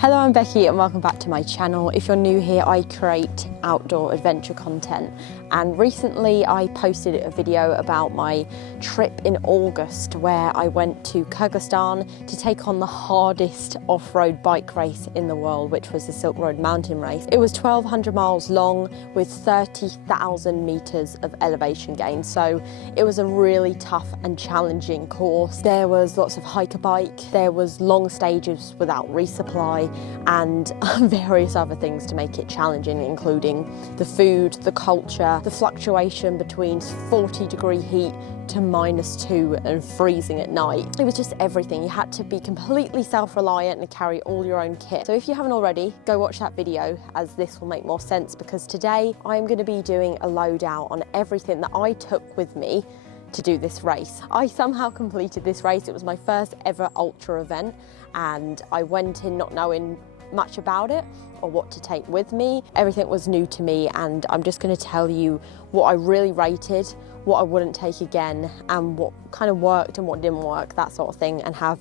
Hello, I'm Becky and welcome back to my channel. If you're new here, I create outdoor adventure content, and recently I posted a video about my trip in August where I went to Kyrgyzstan to take on the hardest off-road bike race in the world, which was the Silk Road mountain race. It was 1,200 miles long with 30,000 meters of elevation gain, so it was a really tough and challenging course. There was lots of hiker bike, there was long stages without resupply, and various other things to make it challenging, including the food, the culture, the fluctuation between 40-degree heat to -2 and freezing at night. It was just everything. You had to be completely self-reliant and carry all your own kit. So if you haven't already, go watch that video, as this will make more sense, because today I'm going to be doing a loadout on everything that I took with me to do this race. I somehow completed this race. It was my first ever ultra event, and I went in not knowing much about it or what to take with me. Everything was new to me, and I'm just going to tell you what I really rated, what I wouldn't take again, and what kind of worked and what didn't work, that sort of thing, and have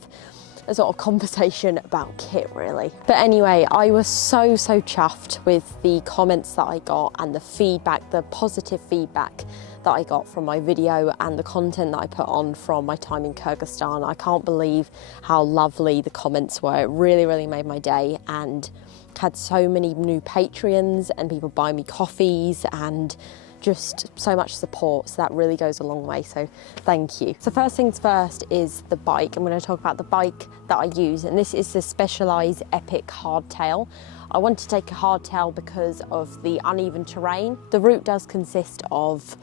a sort of conversation about kit, really. But anyway, I was so chuffed with the comments that I got and the feedback, the positive feedback that I got from my video and the content that I put on from my time in Kyrgyzstan. I can't believe how lovely the comments were. It really made my day, and had so many new Patreons and people buying me coffees and just so much support, so that really goes a long way, so thank you. So first things first is the bike. I'm going to talk about the bike that I use, and this is the Specialized Epic Hardtail. I want to take a hardtail because of the uneven terrain. The route does consist of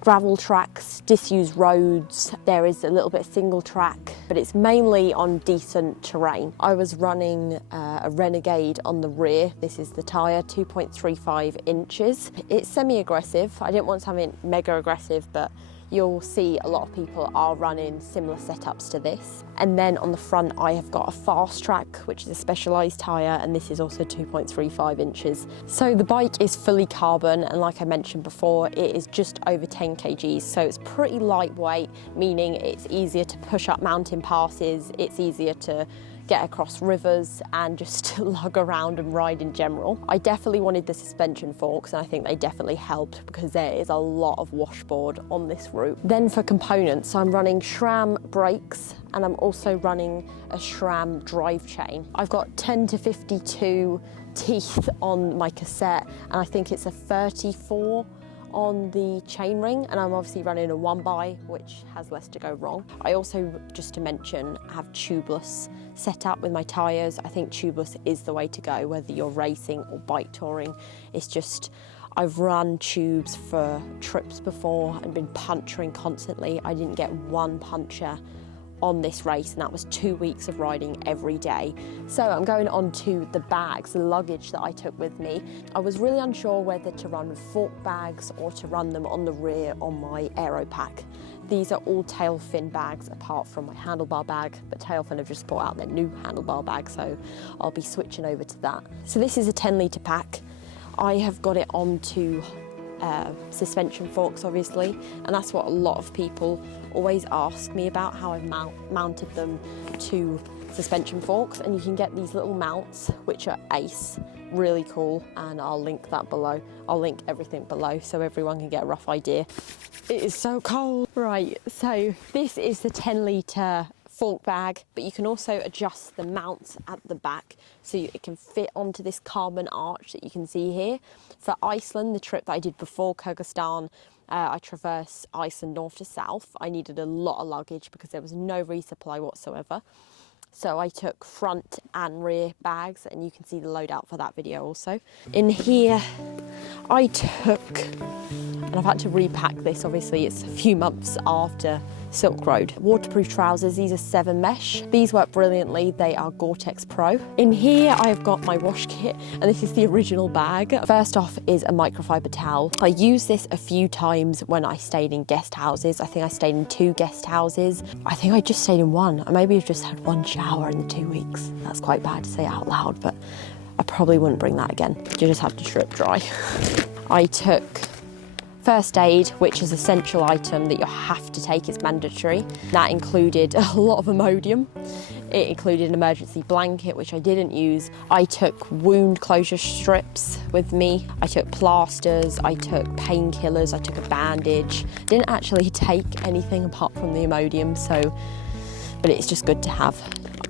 gravel tracks, disused roads. There is a little bit of single track, but it's mainly on decent terrain. I was running a Renegade on the rear. This is the tyre, 2.35 inches. It's semi-aggressive. I didn't want something mega aggressive, but you'll see a lot of people are running similar setups to this. And then on the front, I have got a Fast Track, which is a Specialized tyre, and this is also 2.35 inches. So the bike is fully carbon, and like I mentioned before, it is just over 10 kgs, so it's pretty lightweight, meaning it's easier to push up mountain passes, it's easier to get across rivers and just lug around and ride in general. I definitely wanted the suspension forks, and I think they definitely helped because there is a lot of washboard on this route. Then for components, I'm running SRAM brakes, and I'm also running a SRAM drive chain. I've got 10 to 52 teeth on my cassette, and I think it's a 34 on the chainring, and I'm obviously running a 1x, which has less to go wrong. I also, just to mention, have tubeless set up with my tyres. I think tubeless is the way to go, whether you're racing or bike touring. It's just, I've run tubes for trips before and been puncturing constantly. I didn't get one puncture on this race, and that was 2 weeks of riding every day. So I'm going on to the bags, the luggage that I took with me. I was really unsure whether to run with fork bags or to run them on the rear on my aero pack. These are all tail fin bags apart from my handlebar bag, but Tailfin have just brought out their new handlebar bag, so I'll be switching over to that. So this is a 10-litre pack. I have got it onto suspension forks, obviously, and that's what a lot of people always ask me about, how I've mounted them to suspension forks. And you can get these little mounts, which are ace, really cool, and I'll link that below. I'll link everything below so everyone can get a rough idea. It is so cold. Right, so this is the 10-litre fork bag, but you can also adjust the mounts at the back so it can fit onto this carbon arch that you can see here. For Iceland, the trip that I did before Kyrgyzstan, I traversed Iceland north to south. I needed a lot of luggage because there was no resupply whatsoever. So I took front and rear bags, and you can see the loadout for that video also. In here, I took, and I've had to repack this, obviously it's a few months after Silk Road. Waterproof trousers, these are 7 mesh. These work brilliantly, they are Gore-Tex Pro. In here I've got my wash kit, and this is the original bag. First off is a microfiber towel. I used this a few times when I stayed in guest houses. I think I stayed in 2 guest houses. I think I just stayed in 1. I maybe have just had 1 shower in the 2 weeks. That's quite bad to say out loud, but I probably wouldn't bring that again. You just have to strip dry. I took first aid, which is an essential item that you have to take, it's mandatory. That included a lot of Imodium. It included an emergency blanket, which I didn't use. I took wound closure strips with me. I took plasters, I took painkillers, I took a bandage. Didn't actually take anything apart from the Imodium, but it's just good to have.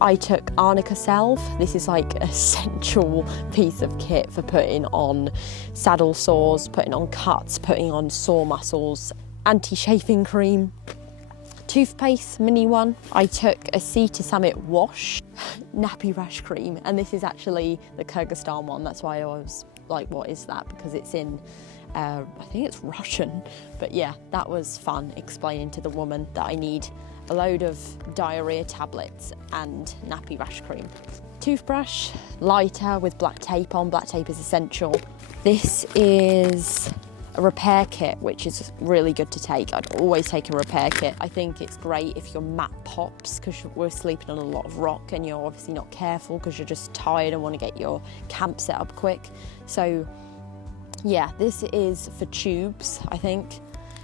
I took arnica salve. This is like an essential piece of kit for putting on saddle sores, putting on cuts, putting on sore muscles. Anti-chafing cream. Toothpaste, mini one. I took a Sea to Summit wash, nappy rash cream, and this is actually the Kyrgyzstan one. That's why I was like, what is that? Because it's in, I think it's Russian. But yeah, that was fun explaining to the woman that I need a load of diarrhea tablets and nappy rash cream. Toothbrush, lighter with black tape on. Black tape is essential. This is a repair kit, which is really good to take. I'd always take a repair kit. I think it's great if your mat pops, because we're sleeping on a lot of rock and you're obviously not careful because you're just tired and want to get your camp set up quick. So yeah, this is for tubes, I think,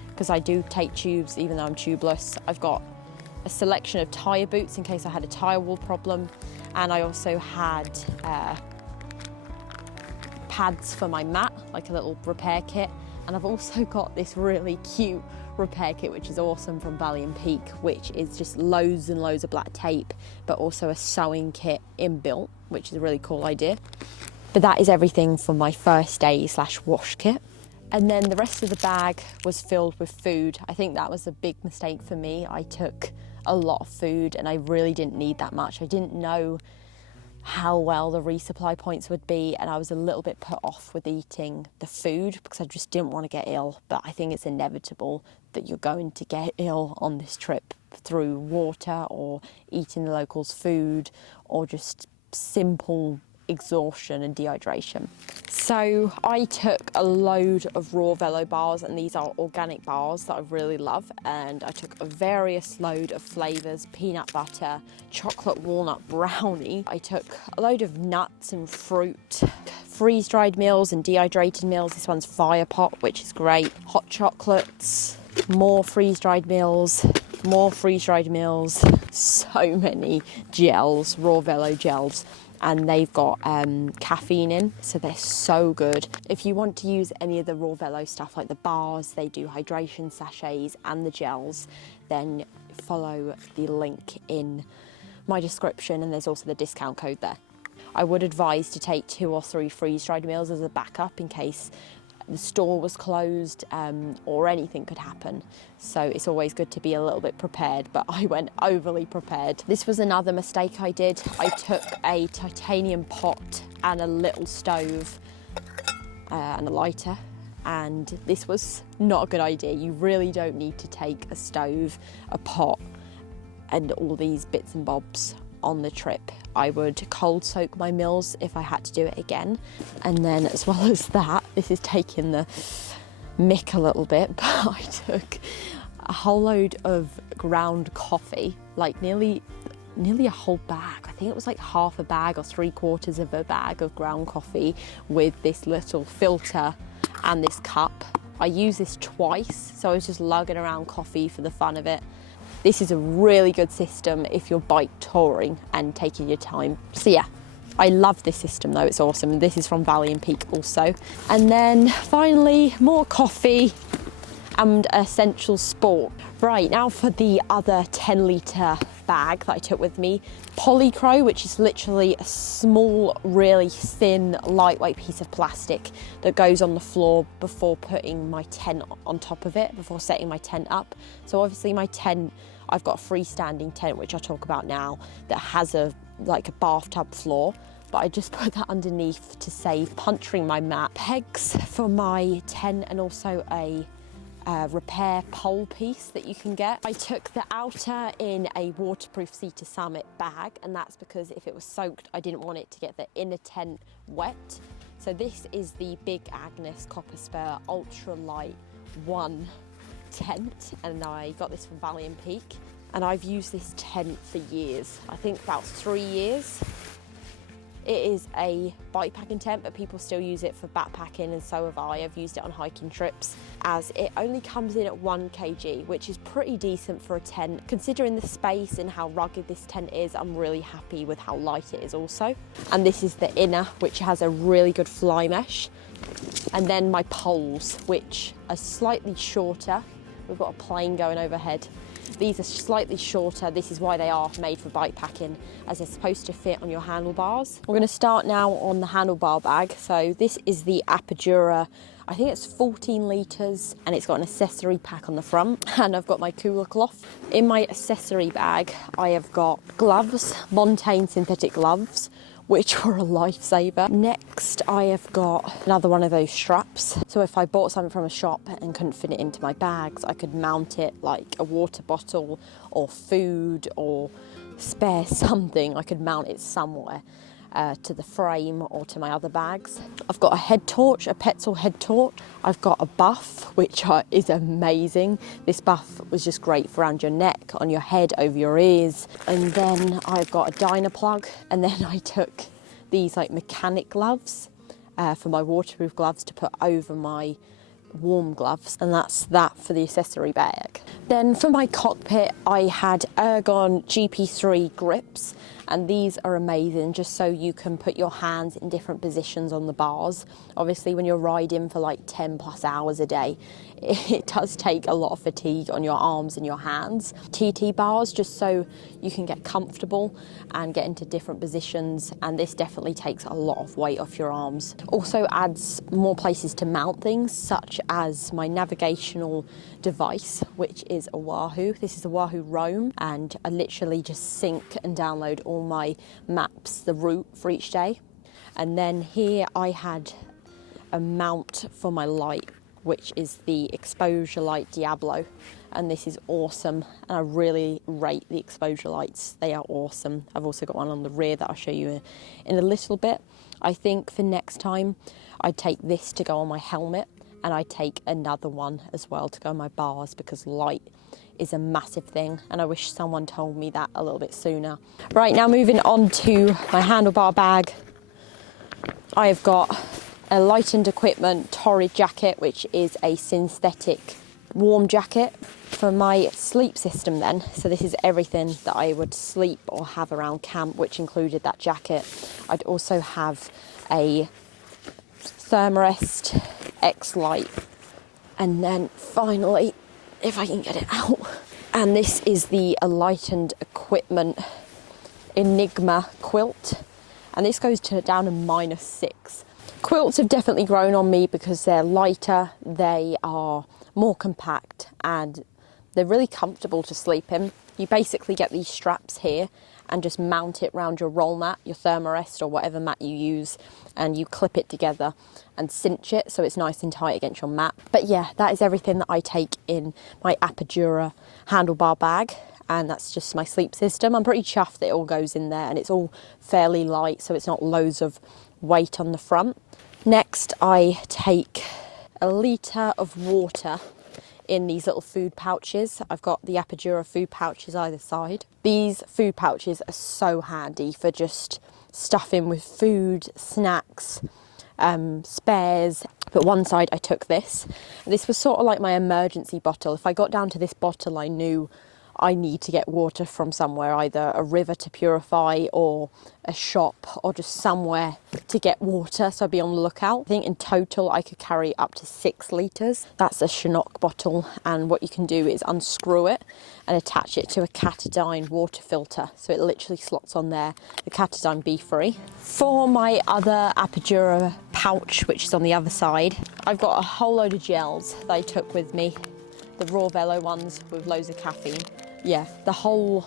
because I do take tubes even though I'm tubeless. I've got a selection of tyre boots in case I had a tyre wall problem, and I also had pads for my mat, like a little repair kit. And I've also got this really cute repair kit, which is awesome, from Barney Brown, which is just loads and loads of black tape, but also a sewing kit inbuilt, which is a really cool idea. But that is everything for my first aid / wash kit. And then the rest of the bag was filled with food. I think that was a big mistake for me. I took a lot of food and I really didn't need that much. I didn't know how well the resupply points would be, and I was a little bit put off with eating the food because I just didn't want to get ill. But I think it's inevitable that you're going to get ill on this trip through water or eating the locals' food or just simple exhaustion and dehydration. So I took a load of raw velo bars, and these are organic bars that I really love, and I took a various load of flavours: peanut butter, chocolate walnut brownie. I took a load of nuts and fruit, freeze-dried meals and dehydrated meals. This one's Fire Pot, which is great. Hot chocolates, more freeze-dried meals, more freeze-dried meals. So many gels, raw velo gels. And they've got caffeine in, so they're so good. If you want to use any of the raw velo stuff, like the bars, they do hydration sachets and the gels, then follow the link in my description, and there's also the discount code there. I would advise to take 2 or 3 freeze-dried meals as a backup in case the store was closed or anything could happen. So it's always good to be a little bit prepared, but I went overly prepared. This was another mistake I did. I took a titanium pot and a little stove and a lighter, and this was not a good idea. You really don't need to take a stove, a pot, and all these bits and bobs on the trip. I would cold soak my meals if I had to do it again. And then, as well as that, this is taking the mick a little bit, but I took a whole load of ground coffee, like nearly a whole bag. I think it was like half a bag or 3/4 of a bag of ground coffee with this little filter and this cup. I used this twice, so I was just lugging around coffee for the fun of it. This is a really good system if you're bike touring and taking your time. So yeah, I love this system though, it's awesome. This is from Valley and Peak also. And then finally, more coffee and essential sport. Right, now for the other 10-litre bag that I took with me. Polycro, which is literally a small, really thin, lightweight piece of plastic that goes on the floor before putting my tent on top of it, before setting my tent up. So obviously my tent, I've got a freestanding tent, which I'll talk about now, that has a bathtub floor. But I just put that underneath to save puncturing my mat. Pegs for my tent, and also a repair pole piece that you can get. I took the outer in a waterproof Sea to Summit bag, and that's because if it was soaked, I didn't want it to get the inner tent wet. So this is the Big Agnes Copper Spur Ultra Light 1 tent, and I got this from Valley and Peak, and I've used this tent for years. I think about 3 years. It is a bikepacking tent, but people still use it for backpacking, and so have I. I've used it on hiking trips, as it only comes in at 1 kg, which is pretty decent for a tent. Considering the space and how rugged this tent is, I'm really happy with how light it is also. And this is the inner, which has a really good fly mesh. And then my poles, which are slightly shorter. We've got a plane going overhead. These are slightly shorter. This is why they are made for bikepacking, as they're supposed to fit on your handlebars. We're going to start now on the handlebar bag. So this is the Apogura, I think it's 14 litres, and it's got an accessory pack on the front. And I've got my cooler cloth. In my accessory bag, I have got gloves, Montane synthetic gloves, which were a lifesaver. Next, I have got another one of those straps. So if I bought something from a shop and couldn't fit it into my bags, I could mount it like a water bottle or food or spare something. I could mount it somewhere to the frame or to my other bags. I've got a head torch, a Petzl head torch. I've got a buff, which is amazing. This buff was just great for around your neck, on your head, over your ears. And then I've got a Dyna plug. And then I took these like mechanic gloves for my waterproof gloves to put over my warm gloves, and that's that for the accessory bag. Then for my cockpit, I had Ergon GP3 grips, and these are amazing just so you can put your hands in different positions on the bars. Obviously when you're riding for like 10 plus hours a day, it does take a lot of fatigue on your arms and your hands. TT bars, just so you can get comfortable and get into different positions, and this definitely takes a lot of weight off your arms. Also adds more places to mount things, such as my navigational device, which is a Wahoo. This is a Wahoo Roam, and I literally just sync and download all my maps, the route for each day. And then here I had a mount for my light, which is the exposure light Diablo, and this is awesome, and I really rate the exposure lights. They are awesome. I've also got one on the rear that I'll show you in a little bit. I think for next time I'd take this to go on my helmet, and I'd take another one as well to go on my bars, because light is a massive thing, and I wish someone told me that a little bit sooner. Right, now moving on to my handlebar bag. I have got a lightened equipment Torrid jacket, which is a synthetic warm jacket. For my sleep system then, so this is everything that I would sleep or have around camp, which included that jacket. I'd also have a Thermarest X-Lite, and then finally, if I can get it out, and this is the lightened equipment Enigma quilt, and this goes down to -6. Quilts have definitely grown on me because they're lighter, they are more compact, and they're really comfortable to sleep in. You basically get these straps here and just mount it around your roll mat, your Thermarest or whatever mat you use, and you clip it together and cinch it so it's nice and tight against your mat. But yeah, that is everything that I take in my Apogura handlebar bag, and that's just my sleep system. I'm pretty chuffed that it all goes in there, and it's all fairly light, so it's not loads of weight on the front. Next, I take a litre of water in these little food pouches. I've got the Apogura food pouches either side. These food pouches are so handy for just stuffing with food, snacks, spares. But one side I took this. This was sort of like my emergency bottle. If I got down to this bottle, I knew I need to get water from somewhere, either a river to purify or a shop or just somewhere to get water, so I'd be on the lookout. I think in total I could carry up to 6 litres. That's a Chinook bottle, and what you can do is unscrew it and attach it to a Katadyn water filter, so it literally slots on there, the Katadyn Be Free. For my other Apogura pouch, which is on the other side, I've got a whole load of gels that I took with me, the Raw Velo ones with loads of caffeine. Yeah, the whole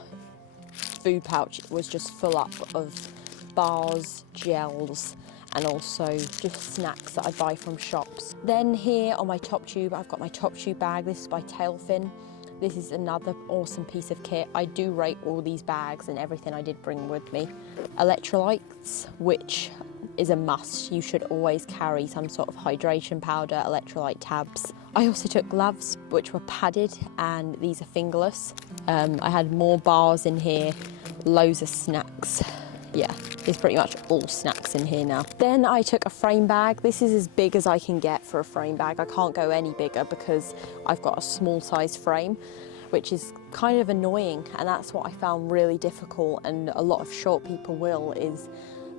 food pouch was just full up of bars, gels, and also just snacks that I buy from shops. Then here on my top tube, I've got my top tube bag. This is by Tailfin. This is another awesome piece of kit. I do rate all these bags and everything I did bring with me. Electrolytes, which is a must. You should always carry some sort of hydration powder, electrolyte tabs. I also took gloves, which were padded, and these are fingerless. I had more bars in here, loads of snacks. yeah, there's pretty much all snacks in here now. Then I took a frame bag. This is as big as I can get for a frame bag. I can't go any bigger because I've got a small size frame, which is kind of annoying, and that's what I found really difficult, and a lot of short people will, is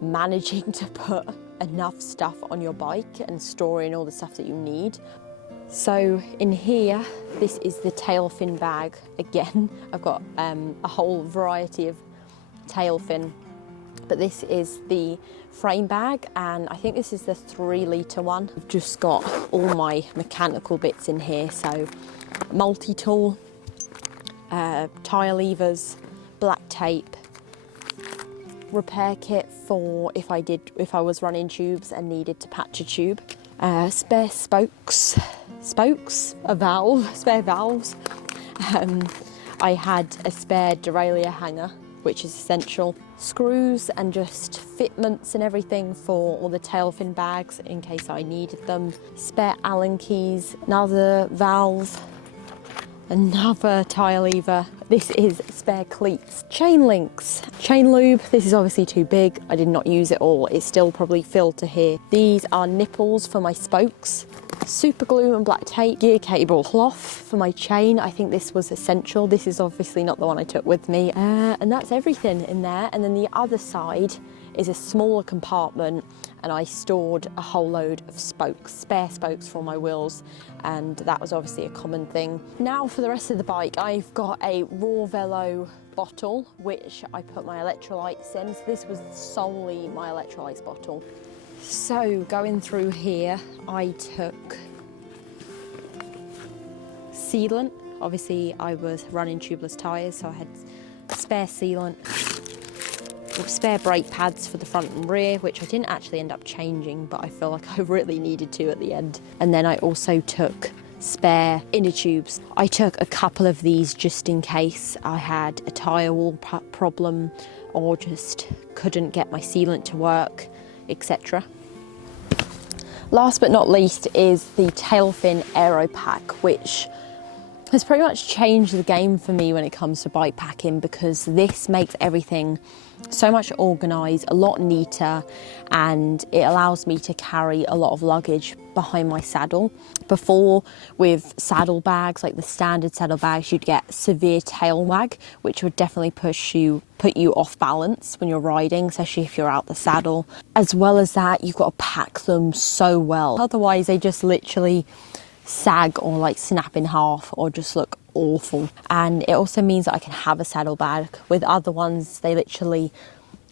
managing to put enough stuff on your bike and storing all the stuff that you need. So in here, this is the tail fin bag. Again, I've got a whole variety of tail fin, but this is the frame bag, and I think this is the 3 litre one. I've just got all my mechanical bits in here, so multi-tool, tyre levers, black tape, repair kit for if I was running tubes and needed to patch a tube, spare spokes, a valve, spare valves. I had a spare derailleur hanger, which is essential, screws and just fitments and everything for all the tail fin bags in case I needed them, spare Allen keys, another valve, another tyre lever. This is spare cleats, chain links, chain lube. This is obviously too big. I did not use it all. It's still probably filled to here. These are nipples for my spokes, super glue and black tape, gear cable, cloth for my chain. I think this was essential. This is obviously not the one I took with me. And that's everything in there. And then the other side is a smaller compartment, and I stored a whole load of spokes, spare spokes for my wheels, and that was obviously a common thing. Now for the rest of the bike, I've got a raw velo bottle which I put my electrolytes in. So this was solely my electrolytes bottle. So going through here, I took sealant. Obviously I was running tubeless tyres, so I had spare sealant, spare brake pads for the front and rear, which I didn't actually end up changing, but I feel like I really needed to at the end. And then I also took spare inner tubes. I took a couple of these just in case I had a tyre wall problem or just couldn't get my sealant to work, etc. Last but not least is the Tailfin Aero Pack, which has pretty much changed the game for me when it comes to bike packing, because this makes everything so much organised, a lot neater, and it allows me to carry a lot of luggage behind my saddle. Before, with saddle bags, like the standard saddle bags, you'd get severe tail wag, which would definitely put you off balance when you're riding, especially if you're out the saddle. As well as that, you've got to pack them so well, otherwise they just literally sag or like snap in half or just look awful. And it also means that I can have a saddle bag. With other ones, they literally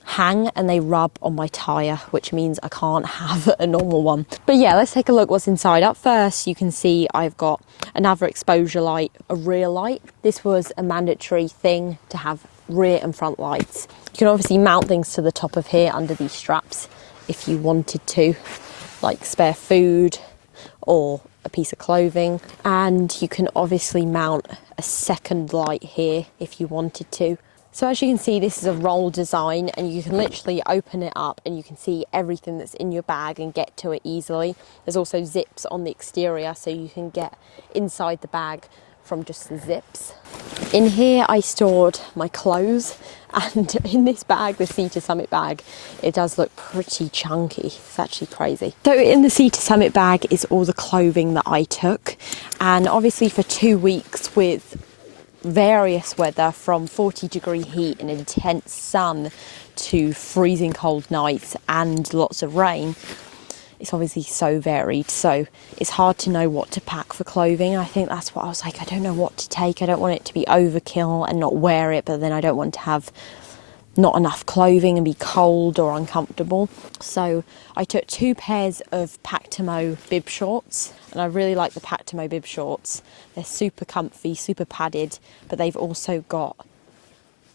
hang and they rub on my tyre, which means I can't have a normal one. But yeah, let's take a look what's inside. Up first, you can see I've got another exposure light, a rear light. This was a mandatory thing to have rear and front lights. You can obviously mount things to the top of here under these straps if you wanted to, like spare food or a piece of clothing, and you can obviously mount a second light here if you wanted to. So as you can see, this is a roll design, and you can literally open it up and you can see everything that's in your bag and get to it easily. There's also zips on the exterior, so you can get inside the bag from just the zips. In here I stored my clothes, and in this bag, the Sea to Summit bag, it does look pretty chunky. It's actually crazy. So in the Sea to Summit bag is all the clothing that I took, and obviously for 2 weeks with various weather, from 40-degree heat and intense sun to freezing cold nights and lots of rain, it's obviously so varied, so it's hard to know what to pack for clothing. I think that's what I was like, I don't know what to take. I don't want it to be overkill and not wear it, but then I don't want to have not enough clothing and be cold or uncomfortable. So I took 2 pairs of Pactamo bib shorts, and I really like the Pactamo bib shorts. They're super comfy, super padded, but they've also got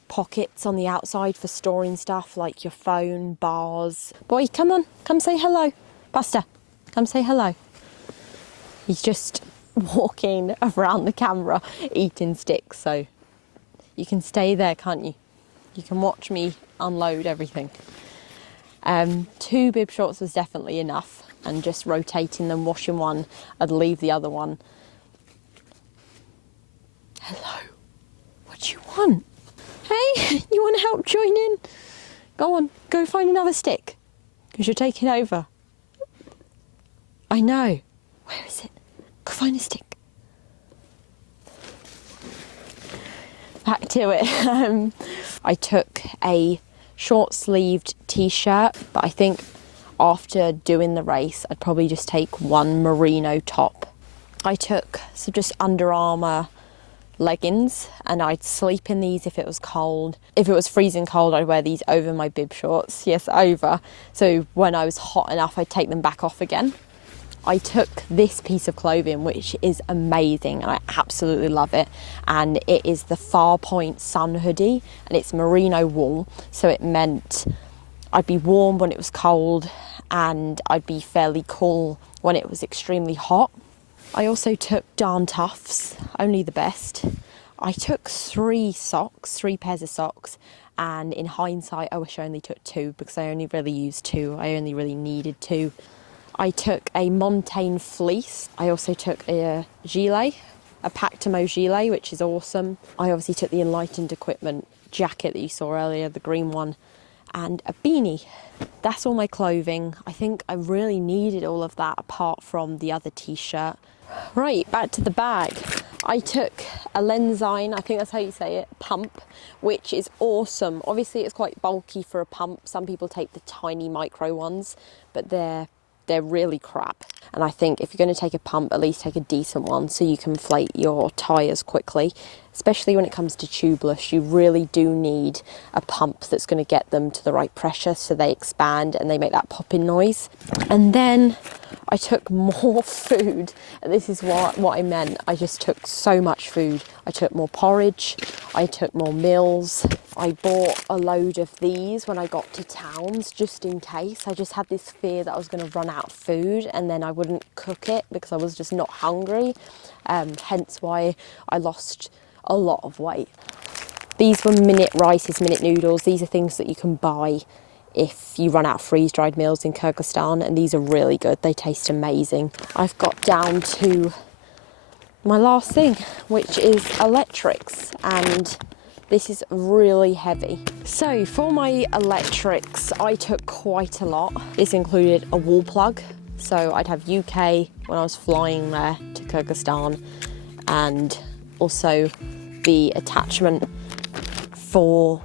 pockets on the outside for storing stuff like your phone, bars. Boy, come on, come say hello. Buster, come say hello. He's just walking around the camera eating sticks, so you can stay there, can't you? You can watch me unload everything. 2 bib shorts was definitely enough, and just rotating them, washing one, I'd leave the other one. Hello, what do you want? Hey, you want to help join in? Go on, go find another stick, because you're taking over. I know. Where is it? Go find a stick. Back to it. I took a short-sleeved t-shirt, but I think after doing the race, I'd probably just take one merino top. I took some just Under Armour leggings, and I'd sleep in these if it was cold. If it was freezing cold, I'd wear these over my bib shorts. Yes, over. So when I was hot enough, I'd take them back off again. I took this piece of clothing, which is amazing, and I absolutely love it. And it is the Farpoint Sun hoodie, and it's merino wool. So it meant I'd be warm when it was cold, and I'd be fairly cool when it was extremely hot. I also took darn tufts, only the best. I took three pairs of socks, and in hindsight, I wish I only took two, because I only really used two. I only really needed two. I took a Montane fleece. I also took a gilet, a Pactamo gilet, which is awesome. I obviously took the Enlightened Equipment jacket that you saw earlier, the green one, and a beanie. That's all my clothing. I think I really needed all of that apart from the other t-shirt. Right, back to the bag. I took a Lenzine, I think that's how you say it, pump, which is awesome. Obviously it's quite bulky for a pump. Some people take the tiny micro ones, but they're really crap. And I think if you're going to take a pump, at least take a decent one so you can inflate your tyres quickly. Especially when it comes to tubeless, you really do need a pump that's going to get them to the right pressure so they expand and they make that popping noise. And then I took more food, and this is what I meant. I just took so much food. I took more porridge, I took more meals. I bought a load of these when I got to towns, just in case. I just had this fear that I was going to run out of food and then I wouldn't cook it because I was just not hungry. Hence why I lost a lot of weight. These were minute rices, minute noodles. These are things that you can buy if you run out of freeze-dried meals in Kyrgyzstan, and these are really good. They taste amazing. I've got down to my last thing, which is electrics, and this is really heavy. So for my electrics, I took quite a lot. This included a wall plug. So I'd have UK when I was flying there to Kyrgyzstan, and also the attachment for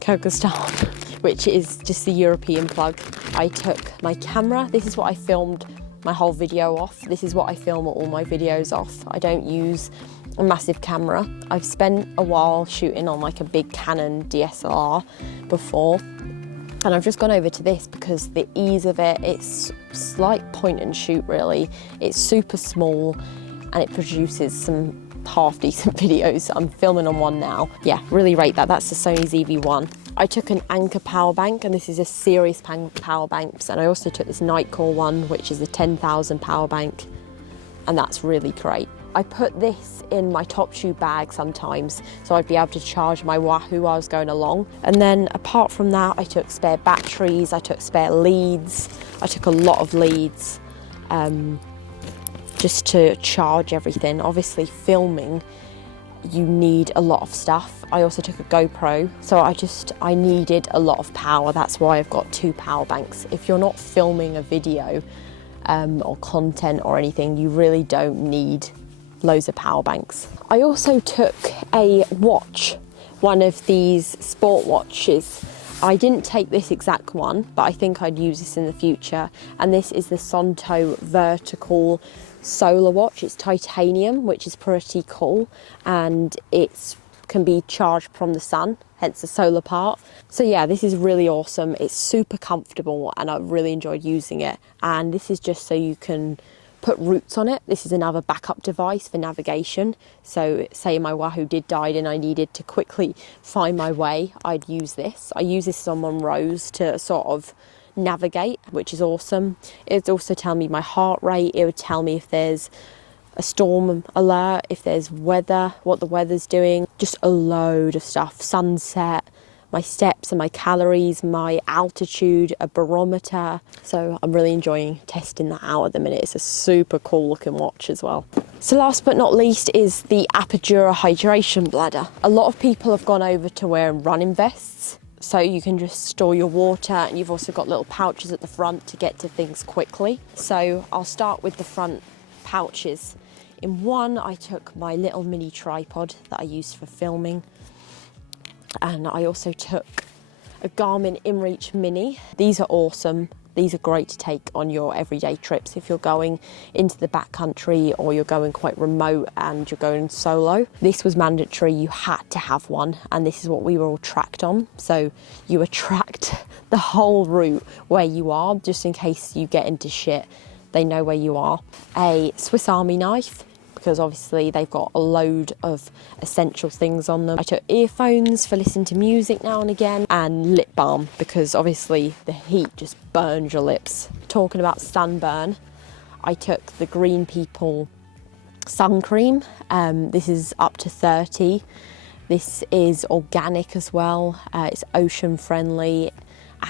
Kyrgyzstan, which is just the European plug. I took my camera. This is what I filmed my whole video off. This is what I film all my videos off. I don't use a massive camera. I've spent a while shooting on like a big Canon DSLR before, and I've just gone over to this because the ease of it, it's like point and shoot really. It's super small and it produces some half decent videos. I'm filming on one now. Yeah, really rate that. That's the Sony ZV-1. I took an Anker power bank, and this is a serious power bank, and I also took this Nightcore one, which is a 10,000 power bank, and that's really great. I put this in my top shoe bag sometimes, so I'd be able to charge my Wahoo while I was going along. And then apart from that, I took spare batteries, I took spare leads, I took a lot of leads, just to charge everything. Obviously filming, you need a lot of stuff. I also took a GoPro, so I needed a lot of power. That's why I've got two power banks. If you're not filming a video or content or anything, you really don't need loads of power banks. I also took a watch, one of these sport watches. I didn't take this exact one, but I think I'd use this in the future. And this is the Sonto Vertical solar watch. It's titanium, which is pretty cool, and it can be charged from the sun, hence the solar part. So yeah, this is really awesome. It's super comfortable and I really enjoyed using it. And this is just so you can put routes on it. This is another backup device for navigation. So say my Wahoo did die and I needed to quickly find my way, I'd use this. I use this on Monroe's to sort of navigate, which is awesome. It would also tell me my heart rate. It would tell me if there's a storm alert, if there's weather, what the weather's doing, just a load of stuff. Sunset, my steps and my calories, my altitude, a barometer. So I'm really enjoying testing that out at the minute. It's a super cool looking watch as well. So last but not least is the Apidura hydration bladder. A lot of people have gone over to wearing running vests. so you can just store your water, and you've also got little pouches at the front to get to things quickly. So I'll start with the front pouches. In one, I took my little mini tripod that I used for filming, and I also took a Garmin InReach Mini. These are awesome. These are great to take on your everyday trips if you're going into the backcountry or you're going quite remote and you're going solo. This was mandatory, you had to have one, and this is what we were all tracked on. So you were tracked the whole route where you are, just in case you get into shit, they know where you are. A Swiss Army knife, because obviously they've got a load of essential things on them. I took earphones for listening to music now and again, and lip balm, because obviously the heat just burns your lips. Talking about sunburn, I took the Green People sun cream. This is up to 30. This is organic as well. It's ocean friendly,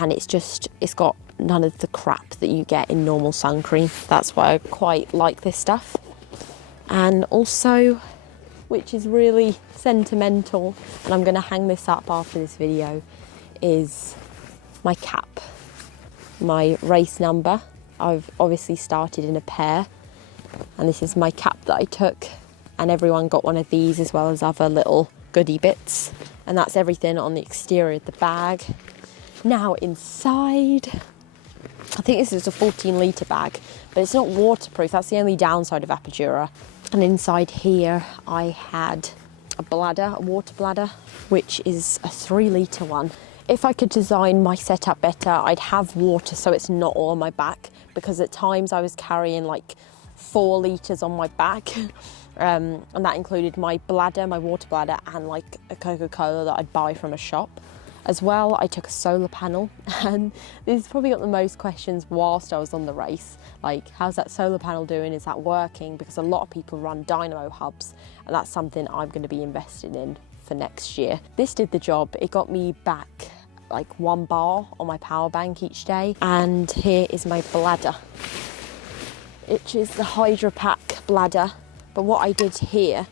and it's got none of the crap that you get in normal sun cream. That's why I quite like this stuff. And also, which is really sentimental, and I'm going to hang this up after this video, is my cap, my race number. I've obviously started in a pair, and this is my cap that I took, and everyone got one of these as well as other little goodie bits. And that's everything on the exterior of the bag. Now inside, I think this is a 14-litre bag, but it's not waterproof. That's the only downside of Apogura. And inside here, I had a bladder, a water bladder, which is a 3-litre one. If I could design my setup better, I'd have water so it's not all on my back, because at times I was carrying like 4 litres on my back. And that included my bladder, my water bladder, and like a Coca-Cola that I'd buy from a shop. As well, I took a solar panel, and this has probably got the most questions whilst I was on the race. Like, how's that solar panel doing? Is that working? Because a lot of people run dynamo hubs, and that's something I'm going to be investing in for next year. This did the job. It got me back like 1 bar on my power bank each day. And here is my bladder, which is the Hydra Pack bladder. But what I did here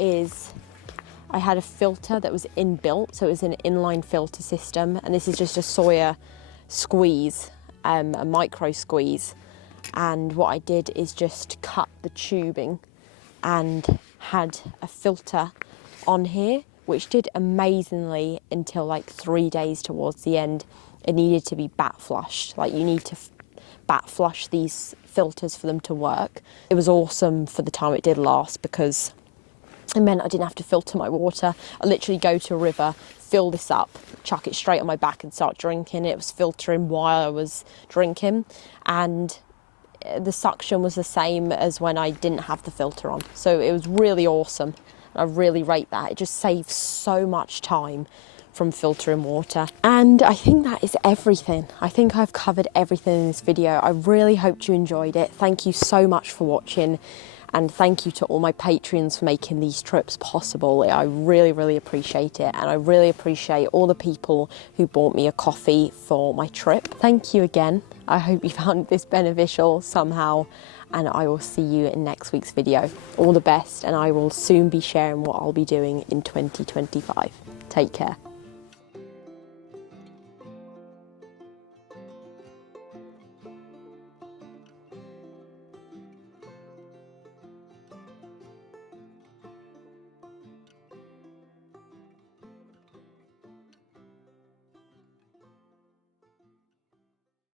is I had a filter that was inbuilt, so it was an inline filter system, and this is just a Sawyer squeeze, a micro squeeze. And what I did is just cut the tubing and had a filter on here, which did amazingly until like 3 days towards the end. It needed to be bat flushed. Like, you need to bat flush these filters for them to work. It was awesome for the time it did last, because it meant I didn't have to filter my water. I literally go to a river, fill this up, chuck it straight on my back and start drinking. It was filtering while I was drinking, and the suction was the same as when I didn't have the filter on. So it was really awesome. I really rate that. It just saves so much time from filtering water. And I think that is everything. I think I've covered everything in this video. I really hope you enjoyed it. Thank you so much for watching. And thank you to all my Patreons for making these trips possible. I really, really appreciate it. And I really appreciate all the people who bought me a coffee for my trip. Thank you again. I hope you found this beneficial somehow. And I will see you in next week's video. All the best. And I will soon be sharing what I'll be doing in 2025. Take care.